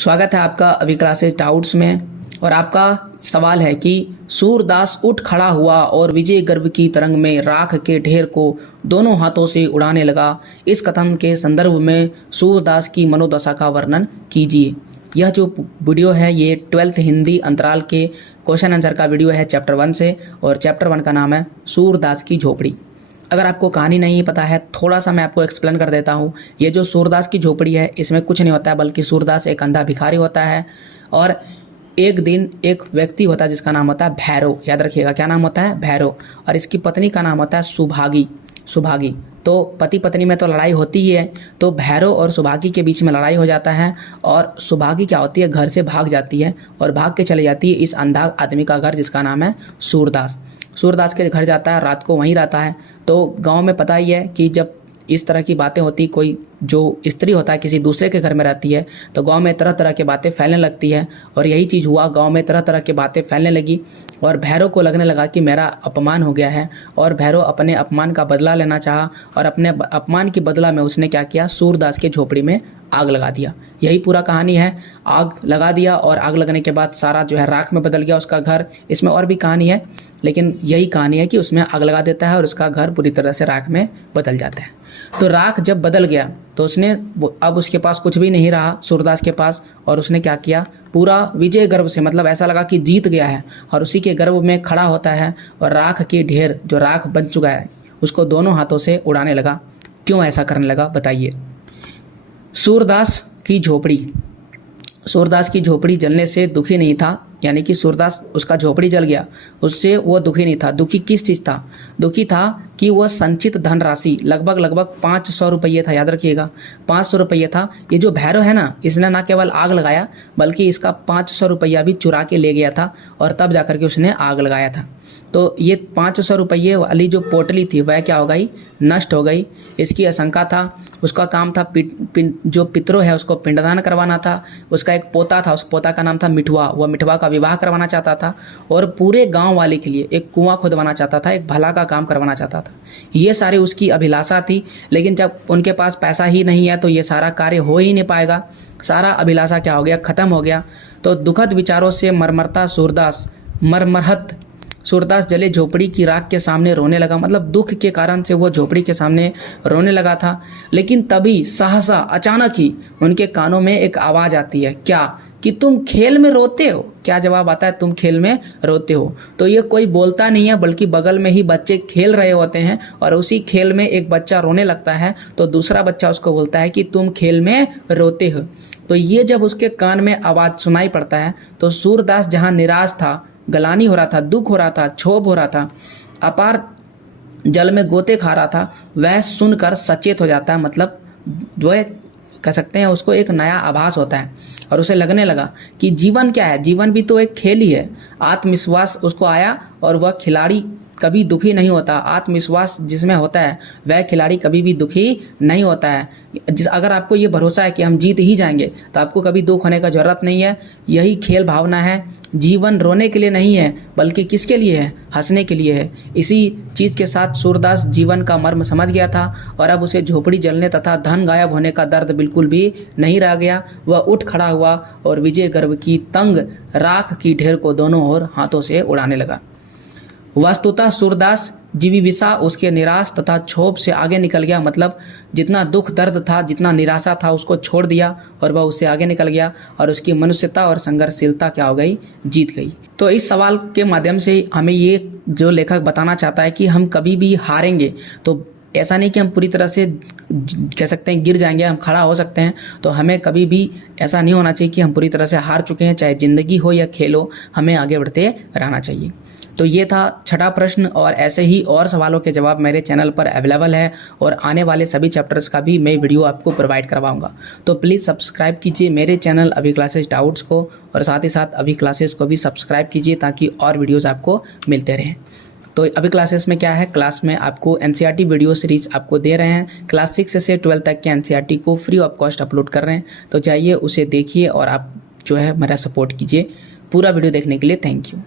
स्वागत है आपका अभी क्लासेस डाउट्स में। और आपका सवाल है कि सूरदास उठ खड़ा हुआ और विजय गर्व की तरंग में राख के ढेर को दोनों हाथों से उड़ाने लगा। इस कथन के संदर्भ में सूरदास की मनोदशा का वर्णन कीजिए। यह जो वीडियो है ये 12th हिंदी अंतराल के क्वेश्चन आंसर का वीडियो है चैप्टर 1 से, और चैप्टर 1 का नाम है सूरदास की झोपड़ी। अगर आपको कहानी नहीं पता है, थोड़ा सा मैं आपको एक्सप्लेन कर देता हूँ। ये जो सूरदास की झोपड़ी है इसमें कुछ नहीं होता है, बल्कि सूरदास एक अंधा भिखारी होता है और एक दिन एक व्यक्ति होता है जिसका नाम होता है भैरव। याद रखिएगा क्या नाम होता है, भैरव। और इसकी पत्नी का नाम होता है सुभागी। तो पति पत्नी में तो लड़ाई होती ही है, तो भैरव और सुभागी के बीच में लड़ाई हो जाता है और सुभागी क्या होती है, घर से भाग जाती है और भाग के चले जाती है इस अंधा आदमी का घर जिसका नाम है सूरदास के घर जाता है, रात को वहीं रहता है। तो गांव में पता ही है कि जब इस तरह की बातें होती, कोई जो स्त्री होता है किसी दूसरे के घर में रहती है तो गांव में तरह तरह की बातें फैलने लगती है। और यही चीज़ हुआ, गांव में तरह तरह की बातें फैलने लगी और भैरव को लगने लगा कि मेरा अपमान हो गया है। और भैरव अपने अपमान का बदला लेना चाहा और अपने अपमान की बदला में उसने क्या किया, सूरदास की झोपड़ी में आग लगा दिया। यही पूरा कहानी है। आग लगा दिया और आग लगने के बाद सारा जो है राख में बदल गया उसका घर। इसमें और भी कहानी है, लेकिन यही कहानी है कि उसमें आग लगा देता है और उसका घर पूरी तरह से राख में बदल जाता है। तो राख जब बदल गया तो उसने अब उसके पास कुछ भी नहीं रहा सूरदास के पास, और उसने क्या किया, पूरा विजय गर्व से, मतलब ऐसा लगा कि जीत गया है और उसी के गर्व में खड़ा होता है और राख की ढेर जो राख बन चुका है उसको दोनों हाथों से उड़ाने लगा। क्यों ऐसा करने लगा बताइए। सूरदास की झोपड़ी जलने से दुखी नहीं था, यानी कि सूरदास उसका झोपड़ी जल गया उससे वो दुखी नहीं था। दुखी किस चीज़ था, दुखी था कि वह संचित धनराशि लगभग 500 रुपये था। याद रखिएगा 500 रुपये था। ये जो भैरव है ना, इसने ना केवल आग लगाया बल्कि इसका 500 रुपया भी चुरा के ले गया था और तब जाकर के उसने आग लगाया था। तो ये 500 रुपये वाली जो पोटली थी वह क्या हो गई, नष्ट हो गई। इसकी आशंका था, उसका काम था जो पितरों है उसको पिंडदान करवाना था। उसका एक पोता था, उस पोता का नाम था मिठवा। वह मिठवा का विवाह करवाना चाहता था और पूरे गांव वाले के लिए एक कुआं खुदवाना चाहता था, एक भला का काम करवाना चाहता था। ये सारी उसकी अभिलाषा थी, लेकिन जब उनके पास पैसा ही नहीं है तो ये सारा कार्य हो ही नहीं पाएगा। सारा अभिलाषा क्या हो गया, ख़त्म हो गया। तो दुखद विचारों से मरमरहत सूरदास जले झोपड़ी की राख के सामने रोने लगा। मतलब दुख के कारण से वो झोपड़ी के सामने रोने लगा था। लेकिन तभी सहसा अचानक ही उनके कानों में एक आवाज़ आती है, क्या, कि तुम खेल में रोते हो। क्या जवाब आता है, तुम खेल में रोते हो। तो ये कोई बोलता नहीं है बल्कि बगल में ही बच्चे खेल रहे होते हैं और उसी खेल में एक बच्चा रोने लगता है तो दूसरा बच्चा उसको बोलता है कि तुम खेल में रोते हो। तो ये जब उसके कान में आवाज़ सुनाई पड़ता है तो सूरदास जहाँ निराश था, गलानी हो रहा था, दुख हो रहा था, क्षोभ हो रहा था, अपार जल में गोते खा रहा था, वह सुनकर सचेत हो जाता है। मतलब वह कह सकते हैं उसको एक नया आभास होता है और उसे लगने लगा कि जीवन क्या है, जीवन भी तो एक खेल ही है। आत्मविश्वास उसको आया और वह खिलाड़ी कभी दुखी नहीं होता। आत्मविश्वास जिसमें होता है वह खिलाड़ी कभी भी दुखी नहीं होता है। अगर आपको ये भरोसा है कि हम जीत ही जाएंगे तो आपको कभी दुख होने का ज़रूरत नहीं है। यही खेल भावना है। जीवन रोने के लिए नहीं है बल्कि किसके लिए है, हंसने के लिए है। इसी चीज़ के साथ सूरदास जीवन का मर्म समझ गया था और अब उसे झोपड़ी जलने तथा धन गायब होने का दर्द बिल्कुल भी नहीं रह गया। वह उठ खड़ा हुआ और विजय गर्व की तंग राख की ढेर को दोनों ओर हाथों से उड़ाने लगा। वस्तुतः सूरदास जिजीविषा उसके निराश तथा क्षोभ से आगे निकल गया। मतलब जितना दुख दर्द था, जितना निराशा था, उसको छोड़ दिया और वह उससे आगे निकल गया और उसकी मनुष्यता और संघर्षशीलता क्या हो गई, जीत गई। तो इस सवाल के माध्यम से हमें ये जो लेखक बताना चाहता है कि हम कभी भी हारेंगे तो ऐसा नहीं कि हम पूरी तरह से कह सकते हैं गिर जाएंगे, हम खड़ा हो सकते हैं। तो हमें कभी भी ऐसा नहीं होना चाहिए कि हम पूरी तरह से हार चुके हैं, चाहे ज़िंदगी हो या खेल हो, हमें आगे बढ़ते रहना चाहिए। तो ये था छठा प्रश्न और ऐसे ही और सवालों के जवाब मेरे चैनल पर अवेलेबल है और आने वाले सभी चैप्टर्स का भी मैं वीडियो आपको प्रोवाइड करवाऊंगा। तो प्लीज़ सब्सक्राइब कीजिए मेरे चैनल अभी क्लासेस डाउट्स को और साथ ही साथ अभी क्लासेस को भी सब्सक्राइब कीजिए ताकि और वीडियोज़ आपको मिलते रहें। तो अभी क्लासेस में क्या है, क्लास में आपको एनसीईआरटी वीडियो सीरीज आपको दे रहे हैं। क्लास 6 से 12 तक के एनसीईआरटी को फ्री ऑफ कॉस्ट अपलोड कर रहे हैं। तो जाइए उसे देखिए और आप जो है मेरा सपोर्ट कीजिए। पूरा वीडियो देखने के लिए थैंक यू।